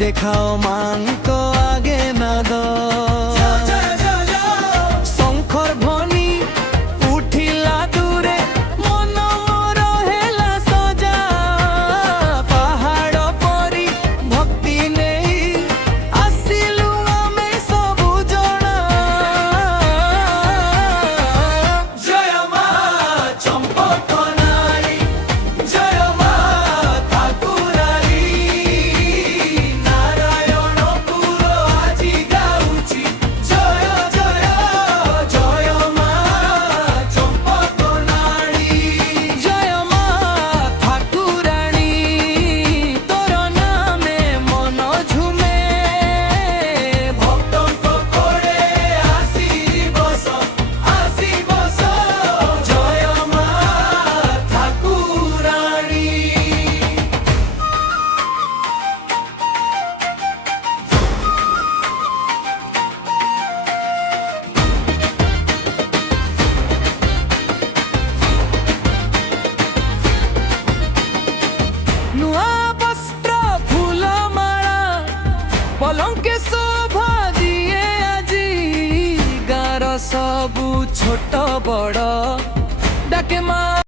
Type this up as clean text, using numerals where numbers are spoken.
দেখাও মাংক আগে না দ শঙ্খর ধ্বনি উঠিলা দূরে মন মোর হেলা সজা পাহাড় পরি ভক্তি নেই আসিলু আমি সবু জনা জয় মা চম্পক নারী জয় মা ঠাকুরানী নারায়ণ পুর আজি গাউছি জয় জয় জয় মা চম্পক নারী জয় মা ঠাকুরানী তোর নামে মন ঝুমে ভক্তঙ্ক করে আসি বস জয় মা ঠাকুরানী ନୂଆ ବସ୍ତ୍ର ଫୁଲମାଳା ପଲଙ୍କେ ଶୋଭା ଦିଏ ଆଜି ଗାଁର ସବୁ ଛୋଟ ବଡ଼ ଡାକେ ମା।